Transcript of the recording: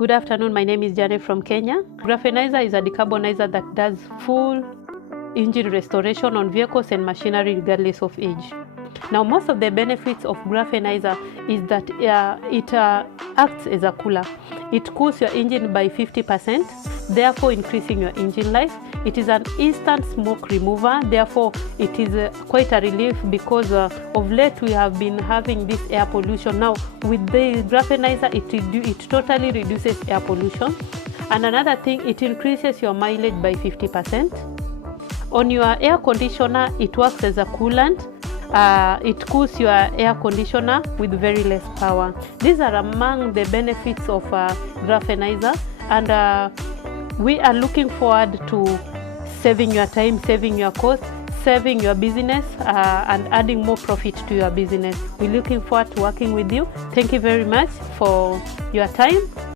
Good afternoon, my name is Janet from Kenya. Graphenizer is a decarbonizer that does full engine restoration on vehicles and machinery regardless of age. Now, most of the benefits of Graphenizer is that it acts as a cooler. It cools your engine by 50%, therefore increasing your engine life. It is an instant smoke remover, therefore it is quite a relief because of late we have been having this air pollution. Now, with the Graphenizer, it totally reduces air pollution. And another thing, it increases your mileage by 50%. On your air conditioner, it works as a coolant. It cools your air conditioner with very less power. These are among the benefits of Graphenizer, and we are looking forward to saving your time, saving your cost, saving your business, and adding more profit to your business. We're looking forward to working with you. Thank you very much for your time.